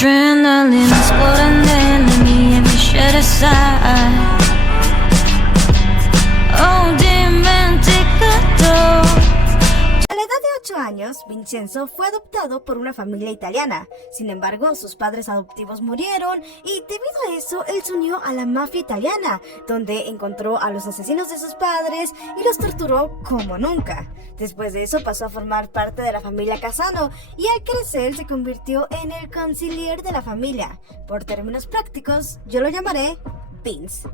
Adrenaline exploding in me, every shed aside. Oh, demon, take the door. A la edad de 8 años, Vincenzo fue adoptado por una familia italiana. Sin embargo, sus padres adoptivos murieron y debido a eso, él se unió a la mafia italiana, donde encontró a los asesinos de sus padres y los torturó como nunca. Después de eso pasó a formar parte de la familia Casano y al crecer se convirtió en el conciliar de la familia. Por términos prácticos, yo lo llamaré Vince.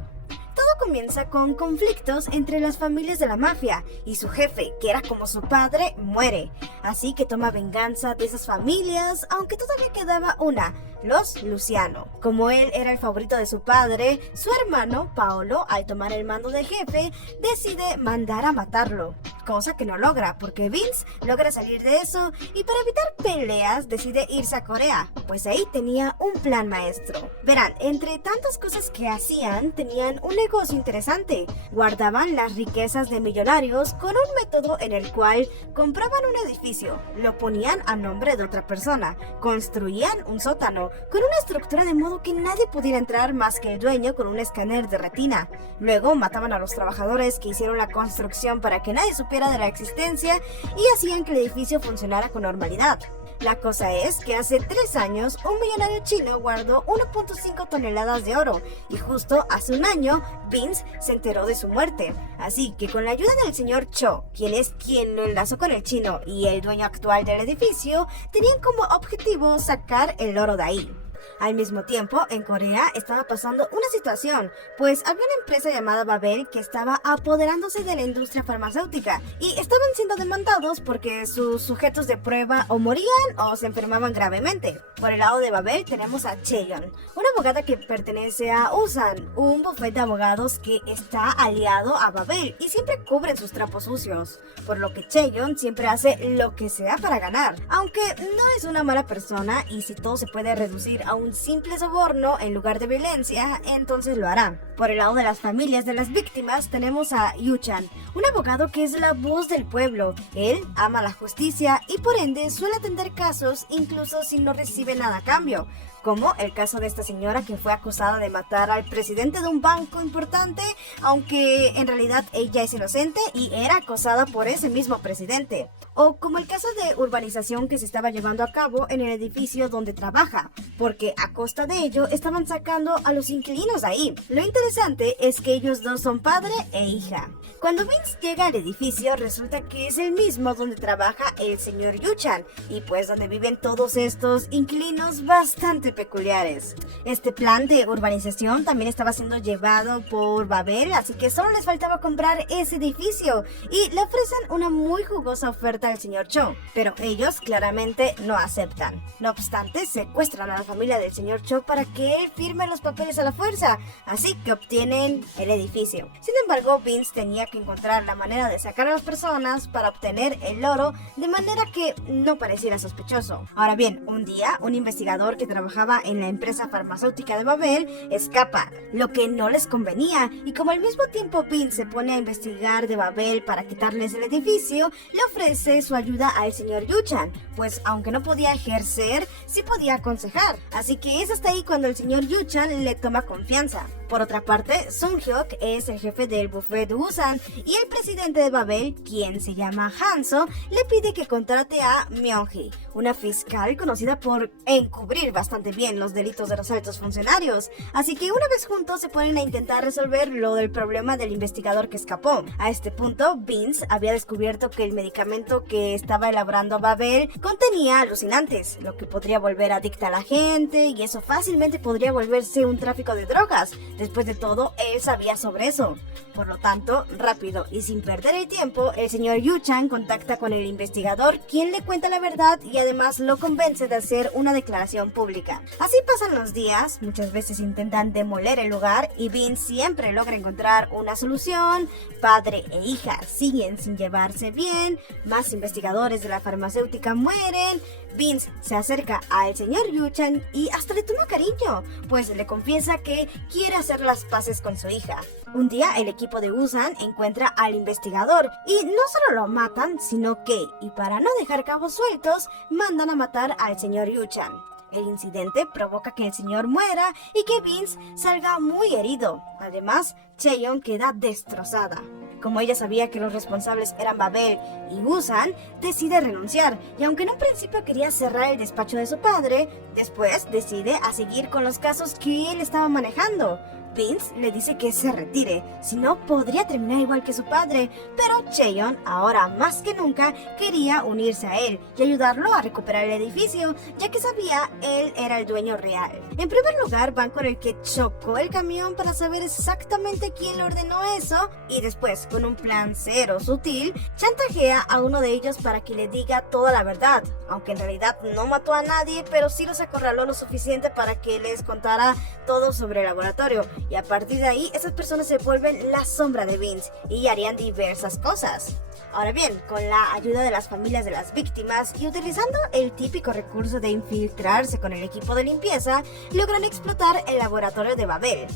Todo comienza con conflictos entre las familias de la mafia y su jefe, que era como su padre, muere. Así que toma venganza de esas familias, aunque todavía quedaba una, los Luciano. Como él era el favorito de su padre, su hermano, Paolo, al tomar el mando de jefe, decide mandar a matarlo. Cosa que no logra, porque Vince logra salir de eso y para evitar peleas decide irse a Corea, pues ahí tenía un plan maestro. Verán, entre tantas cosas que hacían, tenían un negocio interesante. Guardaban las riquezas de millonarios con un método en el cual compraban un edificio, lo ponían a nombre de otra persona, construían un sótano con una estructura de modo que nadie pudiera entrar más que el dueño con un escáner de retina. Luego mataban a los trabajadores que hicieron la construcción para que nadie supiera de la existencia y hacían que el edificio funcionara con normalidad. La cosa es que hace 3 años un millonario chino guardó 1.5 toneladas de oro y justo hace un año Vince se enteró de su muerte. Así que con la ayuda del señor Cho, quien lo enlazó con el chino y el dueño actual del edificio, tenían como objetivo sacar el oro de ahí. Al mismo tiempo, en Corea estaba pasando una situación, pues había una empresa llamada Babel que estaba apoderándose de la industria farmacéutica y estaban siendo demandados porque sus sujetos de prueba o morían o se enfermaban gravemente. Por el lado de Babel tenemos a Cheon, una abogada que pertenece a Usan, un bufete de abogados que está aliado a Babel y siempre cubren sus trapos sucios, por lo que Cheon siempre hace lo que sea para ganar, aunque no es una mala persona y si todo se puede reducir a un simple soborno en lugar de violencia, entonces lo hará. Por el lado de las familias de las víctimas tenemos a Yu-chan, un abogado que es la voz del pueblo. Él ama la justicia y por ende suele atender casos incluso si no recibe nada a cambio, como el caso de esta señora que fue acusada de matar al presidente de un banco importante, aunque en realidad ella es inocente y era acosada por ese mismo presidente. O como el caso de urbanización que se estaba llevando a cabo en el edificio donde trabaja, porque a costa de ello estaban sacando a los inquilinos de ahí. Lo interesante es que ellos dos son padre e hija. Cuando Vince llega al edificio resulta que es el mismo donde trabaja el señor Yu-chan y pues donde viven todos estos inquilinos bastante peculiares. Este plan de urbanización también estaba siendo llevado por Babel, así que solo les faltaba comprar ese edificio y le ofrecen una muy jugosa oferta al señor Cho, pero ellos claramente no aceptan. No obstante, secuestran a la familia del señor Cho para que él firme los papeles a la fuerza, así que obtienen el edificio. Sin embargo, Vince tenía que encontrar la manera de sacar a las personas para obtener el oro de manera que no pareciera sospechoso. Ahora bien, un día, un investigador que trabajaba en la empresa farmacéutica de Babel escapa, lo que no les convenía, y como al mismo tiempo Vince se pone a investigar de Babel para quitarles el edificio, le ofrece su ayuda al señor Yu-chan, pues aunque no podía ejercer, sí podía aconsejar. Así que es hasta ahí cuando el señor Yu-chan le toma confianza. Por otra parte, Sung-hyuk es el jefe del buffet de Usan y el presidente de Babel, quien se llama Hanso, le pide que contrate a Myung-hee, una fiscal conocida por encubrir bastante bien los delitos de los altos funcionarios. Así que una vez juntos se ponen a intentar resolver lo del problema del investigador que escapó. A este punto, Vince había descubierto que el medicamento que estaba elaborando Babel contenía alucinantes, lo que podría volver adicta a la gente y eso fácilmente podría volverse un tráfico de drogas. Después de todo, él sabía sobre eso. Por lo tanto, rápido y sin perder el tiempo, el señor Yu-chan contacta con el investigador, quien le cuenta la verdad y además lo convence de hacer una declaración pública. Así pasan los días, muchas veces intentan demoler el lugar y Vince siempre logra encontrar una solución. Padre e hija siguen sin llevarse bien, más investigadores de la farmacéutica mueren. Vince se acerca al señor Yu-chan y hasta le toma cariño, pues le confiesa que quiere hacer las paces con su hija. Un día el equipo de Usan encuentra al investigador y no solo lo matan, sino que, y para no dejar cabos sueltos, mandan a matar al señor Yu-chan. El incidente provoca que el señor muera y que Vince salga muy herido. Además, Chaeyoung queda destrozada. Como ella sabía que los responsables eran Babel y Busan, decide renunciar, y aunque en un principio quería cerrar el despacho de su padre, después decide a seguir con los casos que él estaba manejando. Vince le dice que se retire, si no podría terminar igual que su padre, pero Chaeyoung, ahora más que nunca, quería unirse a él y ayudarlo a recuperar el edificio, ya que sabía él era el dueño real. En primer lugar, van con el que chocó el camión para saber exactamente quién le ordenó eso, y después, con un plan cero sutil, chantajea a uno de ellos para que le diga toda la verdad, aunque en realidad no mató a nadie, pero sí los acorraló lo suficiente para que les contara todo sobre el laboratorio. Y a partir de ahí, esas personas se vuelven la sombra de Vince y harían diversas cosas. Ahora bien, con la ayuda de las familias de las víctimas y utilizando el típico recurso de infiltrarse con el equipo de limpieza, logran explotar el laboratorio de Babel.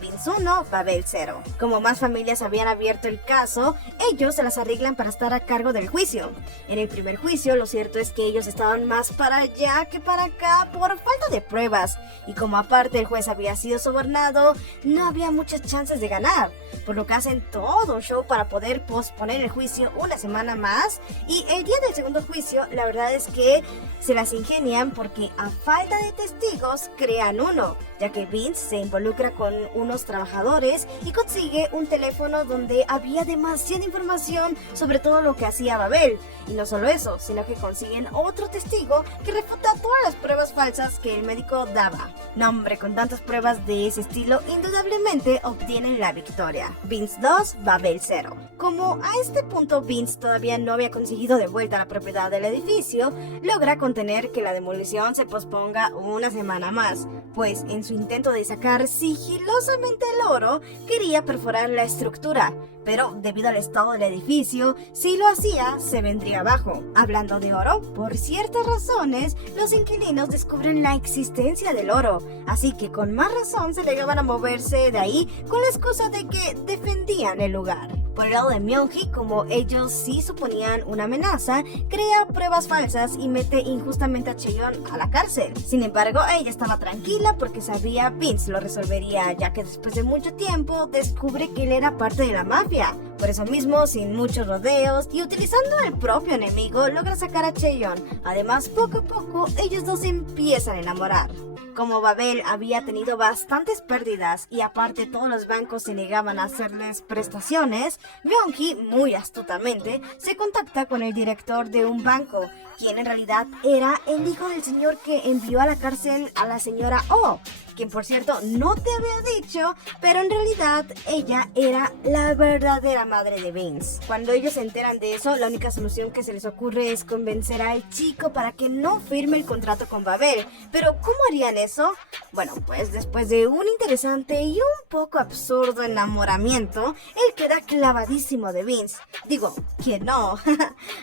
Vince 1, Babel 0. Como más familias habían abierto el caso, ellos se las arreglan para estar a cargo del juicio. En el primer juicio, lo cierto es que ellos estaban más para allá que para acá por falta de pruebas, y como aparte el juez había sido sobornado, no había muchas chances de ganar, por lo que hacen todo un show para poder posponer el juicio una semana más, y el día del segundo juicio la verdad es que se las ingenian porque a falta de testigos crean uno, ya que Vince se involucra con unos trabajadores y consigue un teléfono donde había demasiada información sobre todo lo que hacía Babel, y no solo eso, sino que consiguen otro testigo que refuta todas las pruebas falsas que el médico daba. No hombre, con tantas pruebas de ese estilo, indudablemente obtienen la victoria. Vince 2, Babel 0. Como a este punto Vince todavía no había conseguido de vuelta la propiedad del edificio, logra contener que la demolición se posponga una semana más, pues en su intento de sacar sigilosamente el oro, quería perforar la estructura, pero debido al estado del edificio, si lo hacía, se vendría abajo. Hablando de oro, por ciertas razones, los inquilinos descubren la existencia del oro, así que con más razón se negaban a moverse de ahí con la excusa de que defendían el lugar. Por el lado de Myung-hee, como ellos sí suponían una amenaza, crea pruebas falsas y mete injustamente a Chaeyoung a la cárcel. Sin embargo, ella estaba tranquila porque sabía Vince lo resolvería, ya que después de mucho tiempo descubre que él era parte de la mafia. Por eso mismo, sin muchos rodeos y utilizando al propio enemigo, logra sacar a Chaeyoung. Además, poco a poco, ellos dos se empiezan a enamorar. Como Babel había tenido bastantes pérdidas y aparte todos los bancos se negaban a hacerles prestaciones, Myung-hee, muy astutamente, se contacta con el director de un banco, quien en realidad era el hijo del señor que envió a la cárcel a la señora Oh, quien por cierto no te había dicho, pero en realidad ella era la verdadera madre de Vince. Cuando ellos se enteran de eso, la única solución que se les ocurre es convencer al chico para que no firme el contrato con Babel. Pero ¿cómo harían eso? Bueno, pues después de un interesante y un poco absurdo enamoramiento, él queda clavadísimo de Vince. Digo, ¿quién no?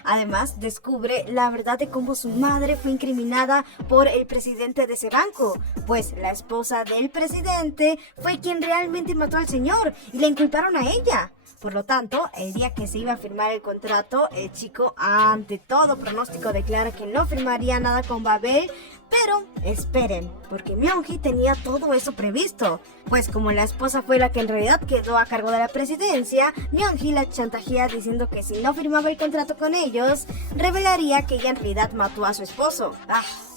Además, descubre la verdad de cómo su madre fue incriminada por el presidente de ese banco, pues la esposa del presidente fue quien realmente mató al señor y le inculparon a ella. Por lo tanto, el día que se iba a firmar el contrato, el chico ante todo pronóstico declara que no firmaría nada con Babel, pero esperen, porque Myung-hee tenía todo eso previsto, pues como la esposa fue la que en realidad quedó a cargo de la presidencia, Myung-hee la chantajea diciendo que si no firmaba el contrato con ellos, revelaría que ella en realidad mató a su esposo.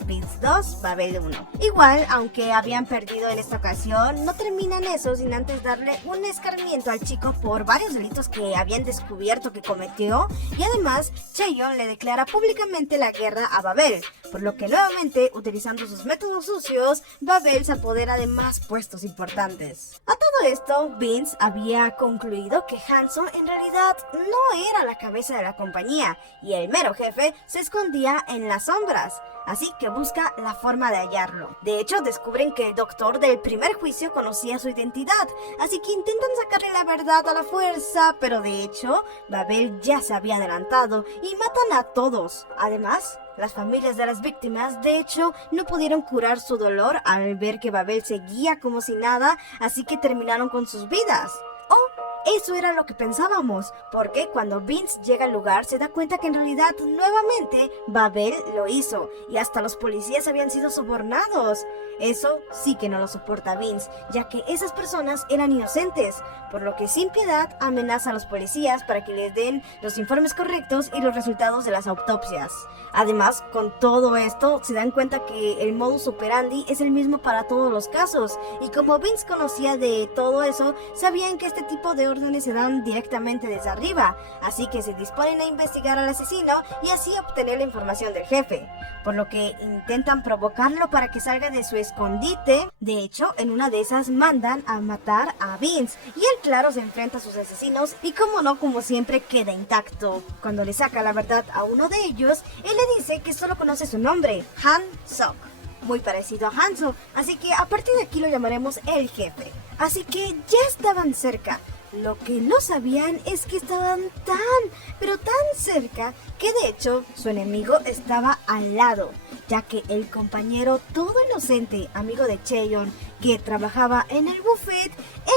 Vince 2, Babel 1. Igual, aunque habían perdido en esta ocasión, no terminan eso sin antes darle un escarmiento al chico por varios delitos que habían descubierto que cometió, y además Chaeyoung le declara públicamente la guerra a Babel, por lo que nuevamente, utilizando sus métodos sucios, Babel se apodera de más puestos importantes. A todo esto, Vince había concluido que Hanson en realidad no era la cabeza de la compañía, y el mero jefe se escondía en las sombras. Así que busca la forma de hallarlo. De hecho, descubren que el doctor del primer juicio conocía su identidad, así que intentan sacarle la verdad a la fuerza, pero de hecho, Babel ya se había adelantado y matan a todos. Además, las familias de las víctimas, de hecho, no pudieron curar su dolor al ver que Babel seguía como si nada, así que terminaron con sus vidas. eso era lo que pensábamos, porque cuando Vince llega al lugar se da cuenta que en realidad nuevamente Babel lo hizo y hasta los policías habían sido sobornados. Eso sí que no lo soporta Vince, ya que esas personas eran inocentes, por lo que sin piedad amenaza a los policías para que les den los informes correctos y los resultados de las autopsias. Además, con todo esto se dan cuenta que el modus operandi es el mismo para todos los casos, y como Vince conocía de todo eso, sabían que este tipo de órdenes se dan directamente desde arriba, así que se disponen a investigar al asesino y así obtener la información del jefe, por lo que intentan provocarlo para que salga de su escondite. De hecho, en una de esas mandan a matar a Vince, y él claro se enfrenta a sus asesinos y como no, como siempre queda intacto. Cuando le saca la verdad a uno de ellos, él le dice que solo conoce su nombre, Han-Sok, muy parecido a Hanzo, así que a partir de aquí lo llamaremos el jefe. Así que ya estaban cerca. Lo que no sabían es que estaban pero tan cerca, que de hecho su enemigo estaba al lado, ya que el compañero todo inocente, amigo de Chaeyoung, que trabajaba en el buffet,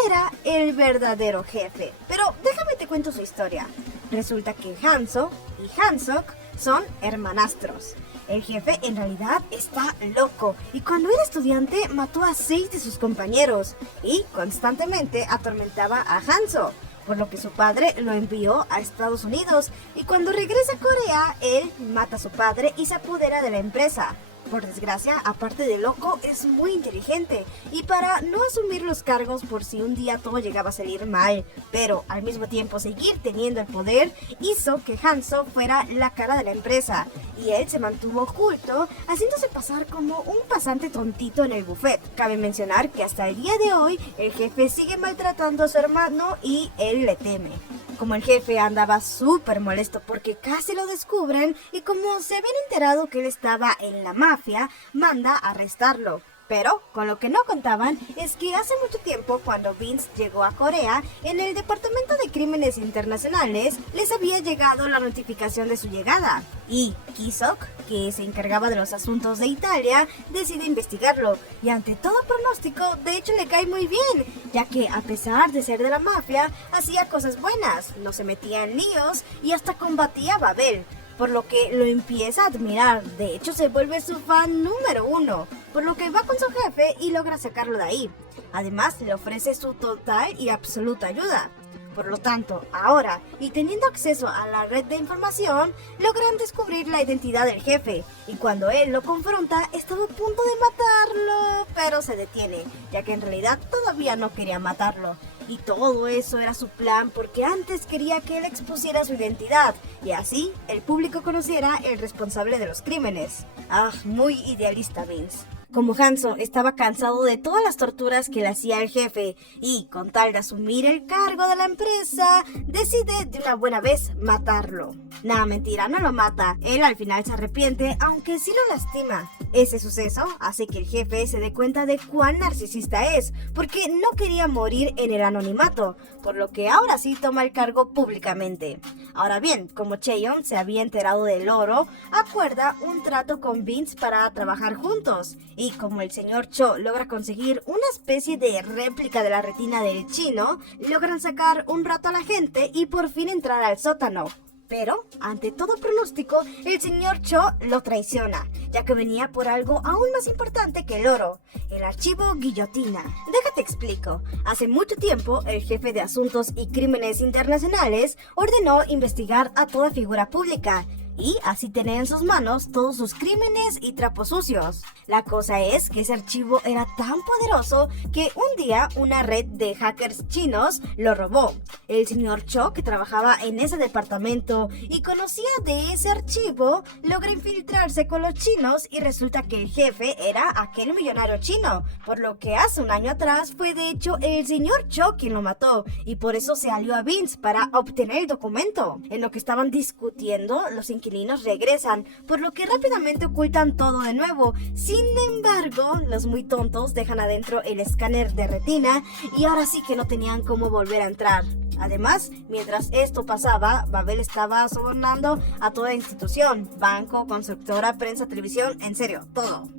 era el verdadero jefe. Pero déjame te cuento su historia. Resulta que Hanzo y Han-Sok son hermanastros. El jefe en realidad está loco y cuando era estudiante mató a 6 de sus compañeros y constantemente atormentaba a Hanzo, por lo que su padre lo envió a Estados Unidos y cuando regresa a Corea, él mata a su padre y se apodera de la empresa. Por desgracia, aparte de loco, es muy inteligente y para no asumir los cargos por si un día todo llegaba a salir mal, pero al mismo tiempo seguir teniendo el poder, hizo que Hanzo fuera la cara de la empresa y él se mantuvo oculto, haciéndose pasar como un pasante tontito en el buffet. Cabe mencionar que hasta el día de hoy el jefe sigue maltratando a su hermano y él le teme. Como el jefe andaba súper molesto porque casi lo descubren y como se habían enterado que él estaba en la mafia, manda a arrestarlo. Pero con lo que no contaban es que hace mucho tiempo, cuando Vince llegó a Corea, en el Departamento de Crímenes Internacionales les había llegado la notificación de su llegada. Y Ki-Sok, que se encargaba de los asuntos de Italia, decide investigarlo. Y ante todo pronóstico, de hecho le cae muy bien, ya que a pesar de ser de la mafia, hacía cosas buenas, no se metía en líos y hasta combatía a Babel, por lo que lo empieza a admirar. De hecho, se vuelve su fan número 1, por lo que va con su jefe y logra sacarlo de ahí. Además, le ofrece su total y absoluta ayuda. Por lo tanto, ahora, y teniendo acceso a la red de información, logran descubrir la identidad del jefe, y cuando él lo confronta, estaba a punto de matarlo, pero se detiene, ya que en realidad todavía no quería matarlo. Y todo eso era su plan porque antes quería que él expusiera su identidad y así el público conociera el responsable de los crímenes. Ah, muy idealista Vince. Como Hanzo estaba cansado de todas las torturas que le hacía el jefe y con tal de asumir el cargo de la empresa, decide de una buena vez matarlo. Nah, mentira, no lo mata. Él al final se arrepiente, aunque sí lo lastima. Ese suceso hace que el jefe se dé cuenta de cuán narcisista es, porque no quería morir en el anonimato, por lo que ahora sí toma el cargo públicamente. Ahora bien, como Chaeyoung se había enterado del oro, acuerda un trato con Vince para trabajar juntos. Y como el señor Cho logra conseguir una especie de réplica de la retina del chino, logran sacar un rato a la gente y por fin entrar al sótano. Pero, ante todo pronóstico, el señor Cho lo traiciona, ya que venía por algo aún más importante que el oro, el archivo Guillotina. Déjate explico. Hace mucho tiempo, el jefe de Asuntos y Crímenes Internacionales ordenó investigar a toda figura pública, y así tener en sus manos todos sus crímenes y trapos sucios. La cosa es que ese archivo era tan poderoso que un día una red de hackers chinos lo robó. El señor Cho, que trabajaba en ese departamento y conocía de ese archivo, logra infiltrarse con los chinos y resulta que el jefe era aquel millonario chino, por lo que hace un año atrás fue de hecho el señor Cho quien lo mató y por eso se alió a Vince para obtener el documento. En lo que estaban discutiendo, los inquilinos regresan, por lo que rápidamente ocultan todo de nuevo. Sin embargo, los muy tontos dejan adentro el escáner de retina y ahora sí que no tenían cómo volver a entrar. Además, mientras esto pasaba, Babel estaba sobornando a toda institución, banco, constructora, prensa, televisión, en serio, todo.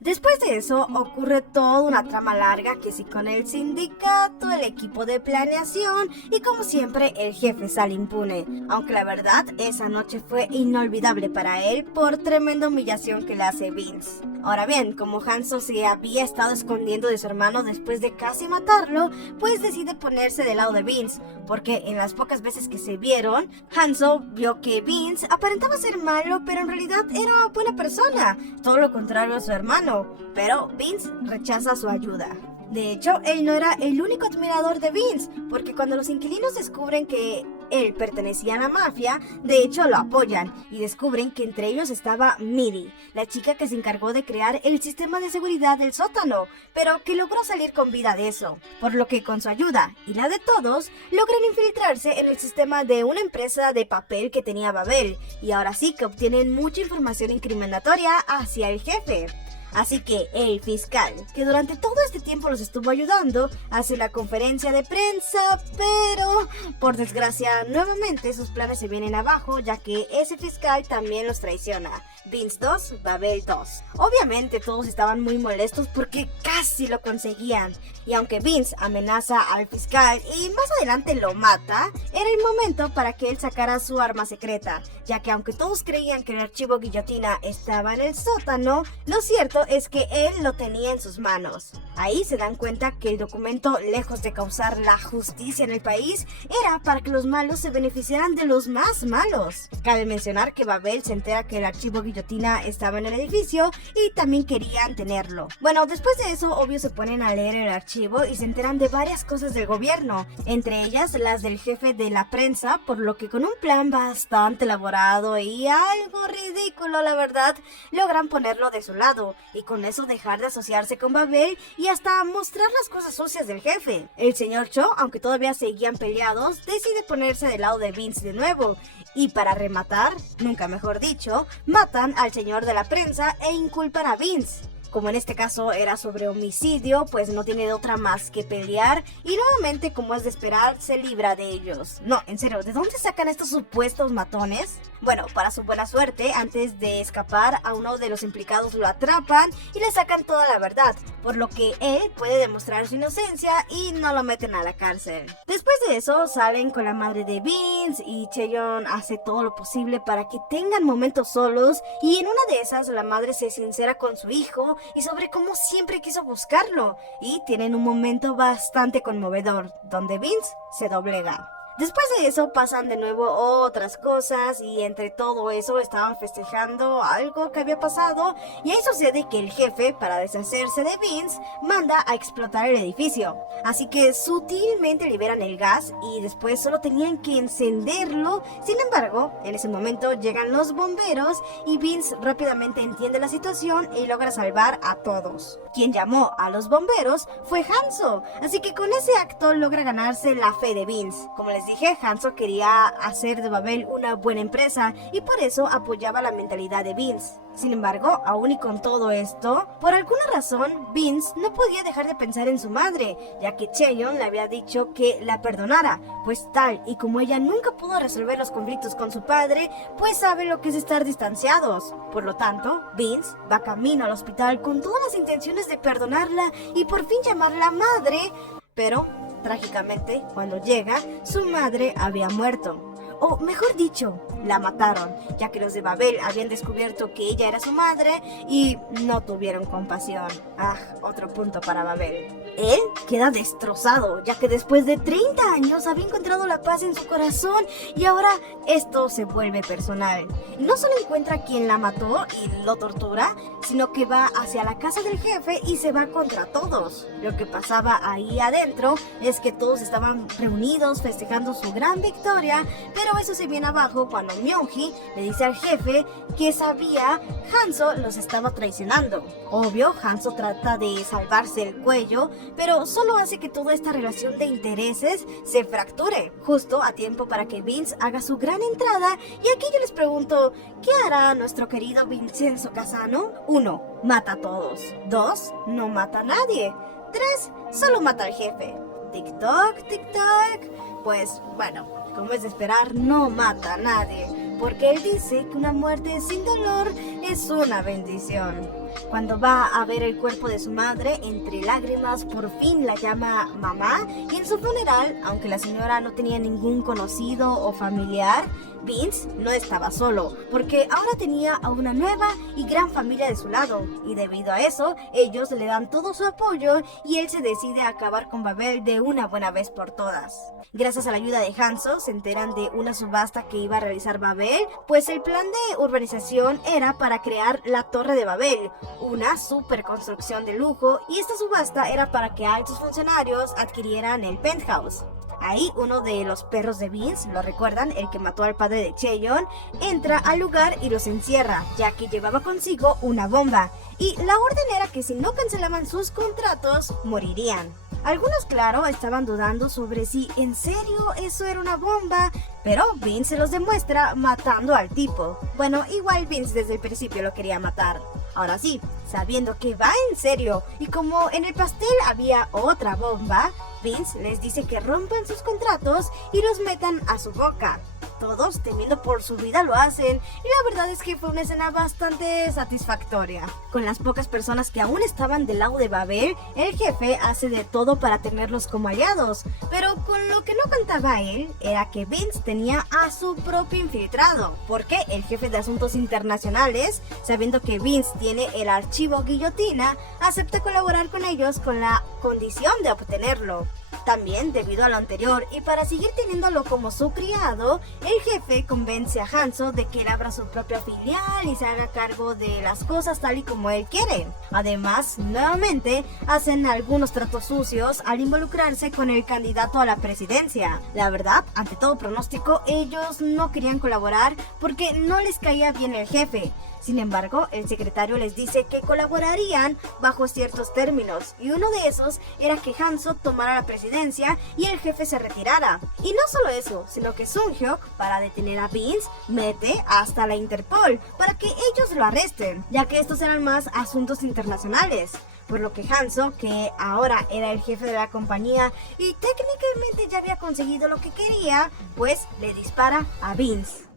Después de eso ocurre toda una trama larga que sí con el sindicato, el equipo de planeación y como siempre el jefe sale impune, aunque la verdad esa noche fue inolvidable para él por tremenda humillación que le hace Vince. Ahora bien, como Hanzo se había estado escondiendo de su hermano después de casi matarlo, pues decide ponerse del lado de Vince, porque en las pocas veces que se vieron, Hanzo vio que Vince aparentaba ser malo, pero en realidad era buena persona, todo lo contrario a su hermano, pero Vince rechaza su ayuda. De hecho, él no era el único admirador de Vince, porque cuando los inquilinos descubren que él pertenecía a la mafia, de hecho lo apoyan y descubren que entre ellos estaba Miri, la chica que se encargó de crear el sistema de seguridad del sótano, pero que logró salir con vida de eso, por lo que con su ayuda y la de todos, logran infiltrarse en el sistema de una empresa de papel que tenía Babel, y ahora sí que obtienen mucha información incriminatoria hacia el jefe. Así que el fiscal, que durante todo este tiempo los estuvo ayudando, hace la conferencia de prensa, pero por desgracia nuevamente sus planes se vienen abajo, ya que ese fiscal también los traiciona. Vince 2, Babel 2. Obviamente todos estaban muy molestos porque casi lo conseguían, y aunque Vince amenaza al fiscal y más adelante lo mata, era el momento para que él sacara su arma secreta, ya que aunque todos creían que el archivo guillotina estaba en el sótano, lo cierto es que él lo tenía en sus manos. Ahí se dan cuenta que el documento, lejos de causar la justicia en el país, era para que los malos se beneficiaran de los más malos. Cabe mencionar que Babel se entera que el archivo guillotina estaba en el edificio y también querían tenerlo. Bueno, después de eso, obvio se ponen a leer el archivo y se enteran de varias cosas del gobierno, entre ellas las del jefe de la prensa, por lo que con un plan bastante elaborado y algo ridículo, la verdad, logran ponerlo de su lado y con eso dejar de asociarse con Babel y hasta mostrar las cosas sucias del jefe. El señor Cho, aunque todavía seguían peleados, decide ponerse del lado de Vince de nuevo y para rematar, nunca mejor dicho, matan al señor de la prensa e inculpan a Vince. Como en este caso era sobre homicidio, pues no tiene de otra más que pelear y nuevamente, como es de esperar, se libra de ellos. No, en serio, ¿de dónde sacan estos supuestos matones? Bueno, para su buena suerte, antes de escapar, a uno de los implicados lo atrapan y le sacan toda la verdad, por lo que él puede demostrar su inocencia y no lo meten a la cárcel. Después de eso, salen con la madre de Vince y Chaeyoung hace todo lo posible para que tengan momentos solos y en una de esas la madre se sincera con su hijo y sobre cómo siempre quiso buscarlo y tienen un momento bastante conmovedor donde Vince se doblega. Después de eso pasan de nuevo otras cosas y entre todo eso estaban festejando algo que había pasado y ahí sucede que el jefe, para deshacerse de Vince, manda a explotar el edificio. Así que sutilmente liberan el gas y después solo tenían que encenderlo. Sin embargo, en ese momento llegan los bomberos y Vince rápidamente entiende la situación y logra salvar a todos. Quien llamó a los bomberos fue Hanzo, así que con ese acto logra ganarse la fe de Vince. Como les dije, Hanzo quería hacer de Babel una buena empresa y por eso apoyaba la mentalidad de Vince. Sin embargo, aún y con todo esto, por alguna razón, Vince no podía dejar de pensar en su madre, ya que Chaeyoung le había dicho que la perdonara, pues tal y como ella nunca pudo resolver los conflictos con su padre, pues sabe lo que es estar distanciados. Por lo tanto, Vince va camino al hospital con todas las intenciones de perdonarla y por fin llamarla madre, pero trágicamente, cuando llega, su madre había muerto. O mejor dicho, la mataron, ya que los de Babel habían descubierto que ella era su madre y no tuvieron compasión. Otro punto para Babel. Él queda destrozado, ya que después de 30 años había encontrado la paz en su corazón y ahora esto se vuelve personal. No solo encuentra a quien la mató y lo tortura, sino que va hacia la casa del jefe y se va contra todos. Lo que pasaba ahí adentro es que todos estaban reunidos festejando su gran victoria, pero eso se viene abajo cuando Myung-hee le dice al jefe que sabía Hanzo los estaba traicionando. Obvio, Hanzo trata de salvarse el cuello, pero solo hace que toda esta relación de intereses se fracture, justo a tiempo para que Vince haga su gran entrada. Y aquí yo les pregunto, ¿qué hará nuestro querido Vincenzo Casano? 1. Mata a todos. 2. No mata a nadie. 3. Solo mata al jefe. Tic-toc, tic-toc. Pues bueno, como es de esperar, no mata a nadie, porque él dice que una muerte sin dolor es una bendición. Cuando va a ver el cuerpo de su madre, entre lágrimas por fin la llama mamá, y en su funeral, aunque la señora no tenía ningún conocido o familiar, Vince no estaba solo, porque ahora tenía a una nueva y gran familia de su lado, y debido a eso, ellos le dan todo su apoyo y él se decide a acabar con Babel de una buena vez por todas. Gracias a la ayuda de Hanzo, se enteran de una subasta que iba a realizar Babel, pues el plan de urbanización era para crear la Torre de Babel, una super construcción de lujo, y esta subasta era para que altos funcionarios adquirieran el penthouse. Ahí uno de los perros de Vince, ¿lo recuerdan? El que mató al padre de Cheon, entra al lugar y los encierra, ya que llevaba consigo una bomba, y la orden era que si no cancelaban sus contratos, morirían. Algunos, claro, estaban dudando sobre si en serio eso era una bomba, pero Vince se los demuestra matando al tipo. Bueno, igual Vince desde el principio lo quería matar. Ahora sí, sabiendo que va en serio, y como en el pastel había otra bomba, Vince les dice que rompan sus contratos y los metan a su boca. Todos, temiendo por su vida, lo hacen, y la verdad es que fue una escena bastante satisfactoria. Con las pocas personas que aún estaban del lado de Babel, el jefe hace de todo para tenerlos como aliados, pero con lo que no contaba él era que Vince tenía a su propio infiltrado, porque el jefe de asuntos internacionales, sabiendo que Vince tiene el archivo guillotina, acepta colaborar con ellos con la condición de obtenerlo. También, debido a lo anterior y para seguir teniéndolo como su criado, el jefe convence a Hanzo de que él abra su propia filial y se haga cargo de las cosas tal y como él quiere. Además, nuevamente, hacen algunos tratos sucios al involucrarse con el candidato a la presidencia. La verdad, ante todo pronóstico, ellos no querían colaborar porque no les caía bien el jefe. Sin embargo, el secretario les dice que colaborarían bajo ciertos términos, y uno de esos era que Hanzo tomara la presidencia y el jefe se retirara. Y no solo eso, sino que Sung-hyuk, para detener a Vince, mete hasta la Interpol para que ellos lo arresten, ya que estos eran más asuntos internacionales. Por lo que Hanzo, que ahora era el jefe de la compañía y técnicamente ya había conseguido lo que quería, pues le dispara a Vince.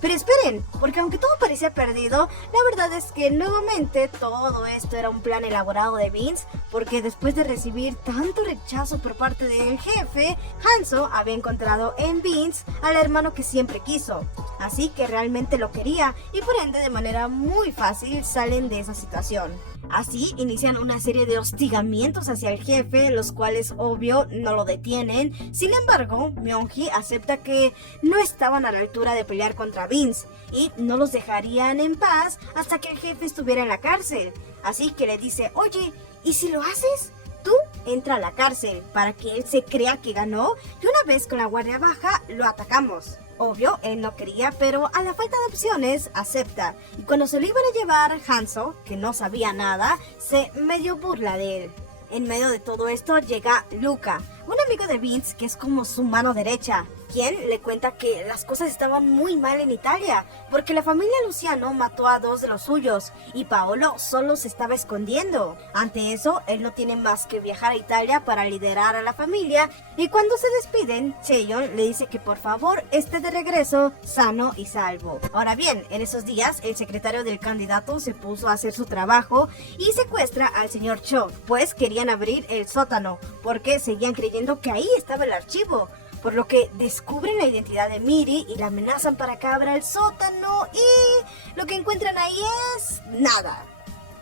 Pero esperen, porque aunque todo parecía perdido, la verdad es que nuevamente todo esto era un plan elaborado de Vince, porque después de recibir tanto rechazo por parte del jefe, Hanzo había encontrado en Vince al hermano que siempre quiso, así que realmente lo quería, y por ende de manera muy fácil salen de esa situación. Así inician una serie de hostigamientos hacia el jefe, los cuales obvio no lo detienen. Sin embargo, Myung-hee acepta que no estaban a la altura de pelear contra Vince y no los dejarían en paz hasta que el jefe estuviera en la cárcel. Así que le dice, oye, ¿y si lo haces? Tú entra a la cárcel para que él se crea que ganó y una vez con la guardia baja lo atacamos. Obvio, él no quería, pero a la falta de opciones acepta. Y cuando se lo iban a llevar, Hanzo, que no sabía nada, se medio burla de él. En medio de todo esto llega Luca, un amigo de Vince que es como su mano derecha, quien le cuenta que las cosas estaban muy mal en Italia, porque la familia Luciano mató a 2 de los suyos y Paolo solo se estaba escondiendo. Ante eso, él no tiene más que viajar a Italia para liderar a la familia, y cuando se despiden, Cheon le dice que por favor esté de regreso sano y salvo. Ahora bien, en esos días, el secretario del candidato se puso a hacer su trabajo y secuestra al señor Cho, pues querían abrir el sótano, porque seguían creyendo que ahí estaba el archivo. Por lo que descubren la identidad de Miri y la amenazan para que abra el sótano, y lo que encuentran ahí es nada.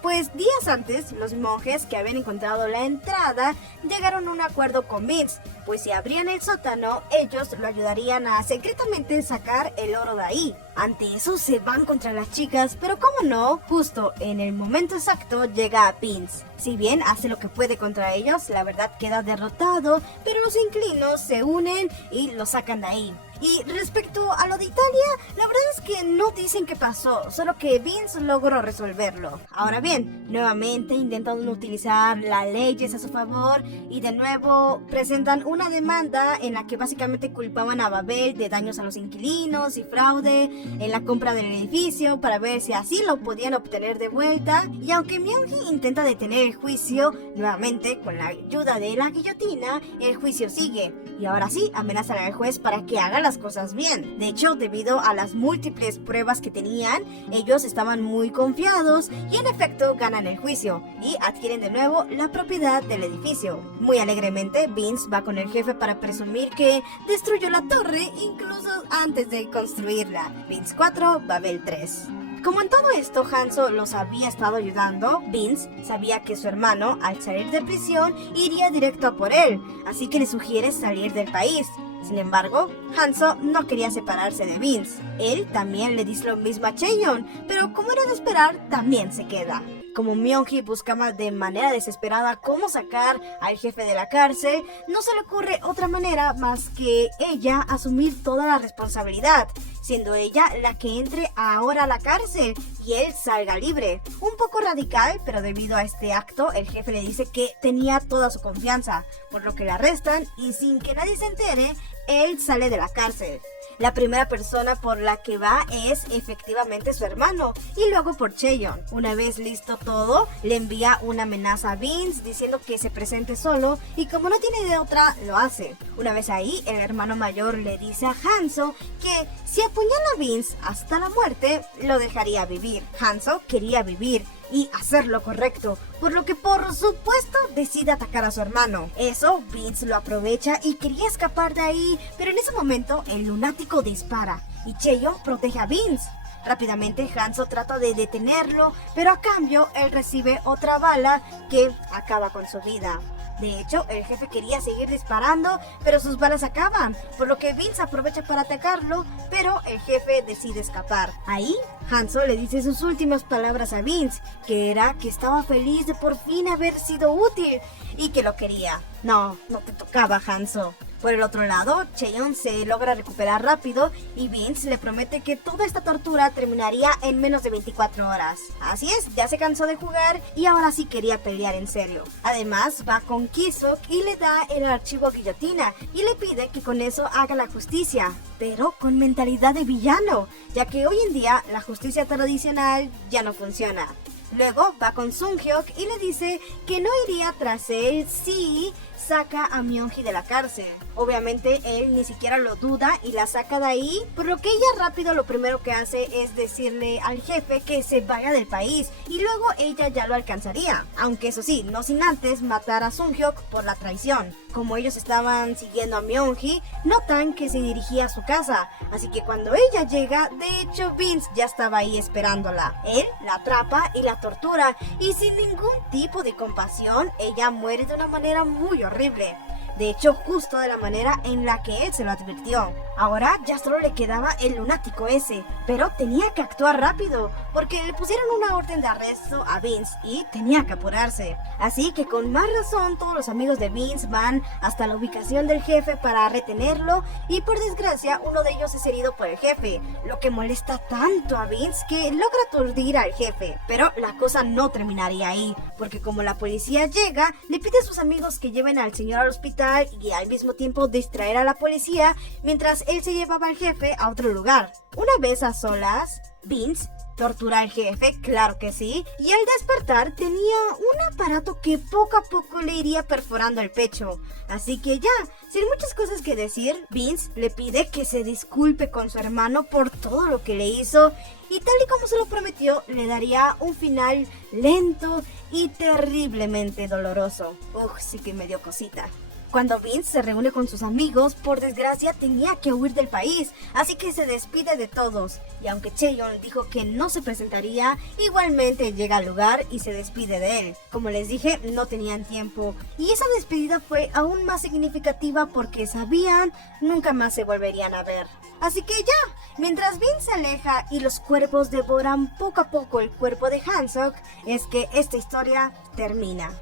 Pues días antes, los monjes que habían encontrado la entrada llegaron a un acuerdo con Vince, pues si abrían el sótano, ellos lo ayudarían a secretamente sacar el oro de ahí. Ante eso se van contra las chicas, pero como no, justo en el momento exacto llega Vince. Si bien hace lo que puede contra ellos, la verdad queda derrotado, pero los inquilinos se unen y lo sacan de ahí. Y respecto a lo de Italia, la verdad es que no dicen qué pasó, solo que Vince logró resolverlo. Ahora bien, nuevamente intentan utilizar las leyes a su favor y de nuevo presentan una demanda en la que básicamente culpaban a Babel de daños a los inquilinos y fraude en la compra del edificio para ver si así lo podían obtener de vuelta. Y aunque Myung-hee intenta detener el juicio, nuevamente con la ayuda de la guillotina, el juicio sigue. Y ahora sí, amenazan al juez para que haga las las cosas bien. De hecho, debido a las múltiples pruebas que tenían, ellos estaban muy confiados y en efecto ganan el juicio y adquieren de nuevo la propiedad del edificio. Muy alegremente, Vince va con el jefe para presumir que destruyó la torre incluso antes de construirla. Vince 4, Babel 3. Como en todo esto Hanzo los había estado ayudando, Vince sabía que su hermano, al salir de prisión, iría directo a por él, así que le sugiere salir del país. Sin embargo, Hanzo no quería separarse de Vince. Él también le dice lo mismo a Chaeyoung, pero como era de esperar, también se queda. Como Myung-hee buscaba de manera desesperada cómo sacar al jefe de la cárcel, no se le ocurre otra manera más que ella asumir toda la responsabilidad, siendo ella la que entre ahora a la cárcel y él salga libre. Un poco radical, pero debido a este acto, el jefe le dice que tenía toda su confianza, por lo que le arrestan y sin que nadie se entere, él sale de la cárcel. La primera persona por la que va es efectivamente su hermano y luego por Chaeyoung. Una vez listo todo, le envía una amenaza a Vince diciendo que se presente solo y como no tiene de otra, lo hace. Una vez ahí, el hermano mayor le dice a Hanzo que si apuñala a Vince hasta la muerte, lo dejaría vivir. Hanzo quería vivir y hacer lo correcto, por lo que por supuesto decide atacar a su hermano. Eso Vince lo aprovecha y quería escapar de ahí, pero en ese momento el lunático dispara y Chaeyoung protege a Vince. Rápidamente Hanzo trata de detenerlo, pero a cambio él recibe otra bala que acaba con su vida. De hecho, el jefe quería seguir disparando, pero sus balas acaban, por lo que Vince aprovecha para atacarlo, pero el jefe decide escapar. Ahí, Hanzo le dice sus últimas palabras a Vince, que era que estaba feliz de por fin haber sido útil y que lo quería. No te tocaba, Hanzo. Por el otro lado, Chaeyoung se logra recuperar rápido y Vince le promete que toda esta tortura terminaría en menos de 24 horas. Así es, ya se cansó de jugar y ahora sí quería pelear en serio. Además, va con Ki-suk y le da el archivo guillotina y le pide que con eso haga la justicia, pero con mentalidad de villano, ya que hoy en día la justicia tradicional ya no funciona. Luego va con Sung-hyuk y le dice que no iría tras él si saca a Myung-hee de la cárcel. Obviamente él ni siquiera lo duda y la saca de ahí, por lo que ella rápido lo primero que hace es decirle al jefe que se vaya del país y luego ella ya lo alcanzaría, aunque eso sí, no sin antes matar a Sung-hyuk por la traición. Como ellos estaban siguiendo a Myung-hee, notan que se dirigía a su casa, así que cuando ella llega, de hecho Vince ya estaba ahí esperándola. Él la atrapa y la tortura y sin ningún tipo de compasión, ella muere de una manera muy horrible. De hecho, justo de la manera en la que él se lo advirtió. Ahora ya solo le quedaba el lunático ese, pero tenía que actuar rápido, porque le pusieron una orden de arresto a Vince y tenía que apurarse. Así que con más razón todos los amigos de Vince van hasta la ubicación del jefe para retenerlo y por desgracia uno de ellos es herido por el jefe, lo que molesta tanto a Vince que logra aturdir al jefe. Pero la cosa no terminaría ahí, porque como la policía llega, le pide a sus amigos que lleven al señor al hospital y al mismo tiempo distraer a la policía mientras él se llevaba al jefe a otro lugar. Una vez a solas, Vince tortura al jefe, claro que sí, y al despertar tenía un aparato que poco a poco le iría perforando el pecho. Así que ya, sin muchas cosas que decir, Vince le pide que se disculpe con su hermano por todo lo que le hizo y tal y como se lo prometió, le daría un final lento y terriblemente doloroso. Sí que me dio cosita. Cuando Vince se reúne con sus amigos, por desgracia tenía que huir del país, así que se despide de todos. Y aunque Chaeyoung dijo que no se presentaría, igualmente llega al lugar y se despide de él. Como les dije, no tenían tiempo. Y esa despedida fue aún más significativa porque sabían nunca más se volverían a ver. Así que ya, mientras Vince se aleja y los cuervos devoran poco a poco el cuerpo de Han-suk, es que esta historia termina.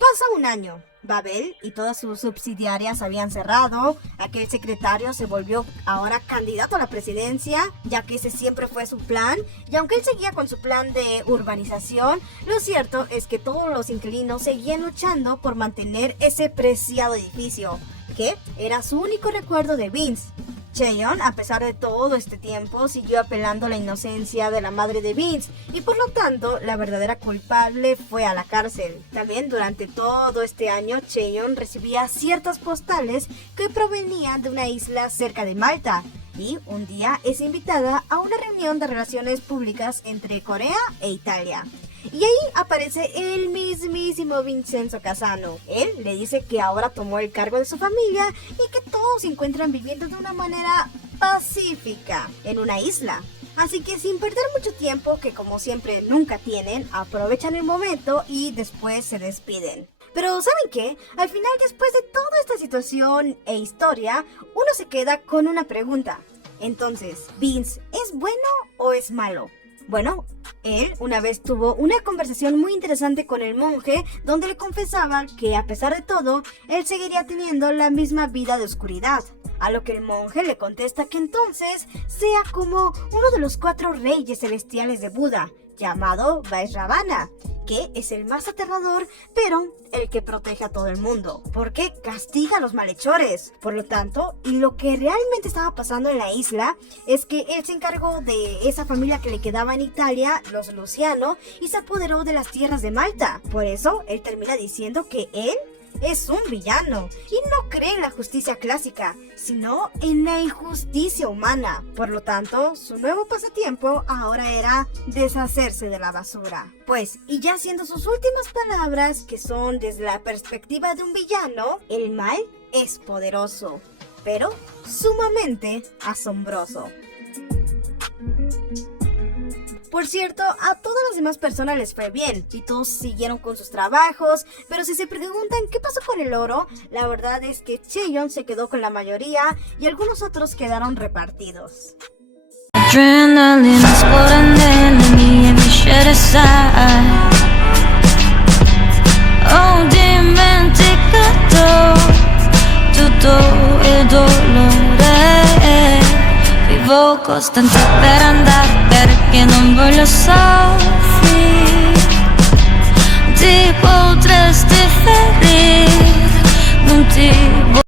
Pasa un año. Babel y todas sus subsidiarias habían cerrado. Aquel secretario se volvió ahora candidato a la presidencia, ya que ese siempre fue su plan. Y aunque él seguía con su plan de urbanización, lo cierto es que todos los inquilinos seguían luchando por mantener ese preciado edificio, que era su único recuerdo de Vince. Chaeyoung, a pesar de todo este tiempo, siguió apelando a la inocencia de la madre de Vince y por lo tanto la verdadera culpable fue a la cárcel. También durante todo este año Chaeyoung recibía ciertas postales que provenían de una isla cerca de Malta y un día es invitada a una reunión de relaciones públicas entre Corea e Italia. Y ahí aparece el mismísimo Vincenzo Casano. Él le dice que ahora tomó el cargo de su familia y que todos se encuentran viviendo de una manera pacífica en una isla. Así que sin perder mucho tiempo, que como siempre nunca tienen, aprovechan el momento y después se despiden. Pero ¿saben qué? Al final, después de toda esta situación e historia, uno se queda con una pregunta. Entonces, ¿Vince es bueno o es malo? Bueno, él una vez tuvo una conversación muy interesante con el monje donde le confesaba que a pesar de todo, él seguiría teniendo la misma vida de oscuridad. A lo que el monje le contesta que entonces sea como uno de los 4 reyes celestiales de Buda, llamado Vaisravana, que es el más aterrador, pero el que protege a todo el mundo, porque castiga a los malhechores. Por lo tanto, y lo que realmente estaba pasando en la isla es que él se encargó de esa familia que le quedaba en Italia, los Luciano, y se apoderó de las tierras de Malta. Por eso, él termina diciendo que él es un villano y no cree en la justicia clásica, sino en la injusticia humana. Por lo tanto, su nuevo pasatiempo ahora era deshacerse de la basura. Pues, y ya siendo sus últimas palabras, que son desde la perspectiva de un villano, el mal es poderoso, pero sumamente asombroso. Por cierto, a todas las demás personas les fue bien y todos siguieron con sus trabajos, pero si se preguntan qué pasó con el oro, la verdad es que Chaeyoung se quedó con la mayoría y algunos otros quedaron repartidos. Adrenaline scorrendo mi scienza. Ho dimenticato tutto il dolore. Vivo costante per andare perché non voglio soffrire. Ti potresti ferire, non ti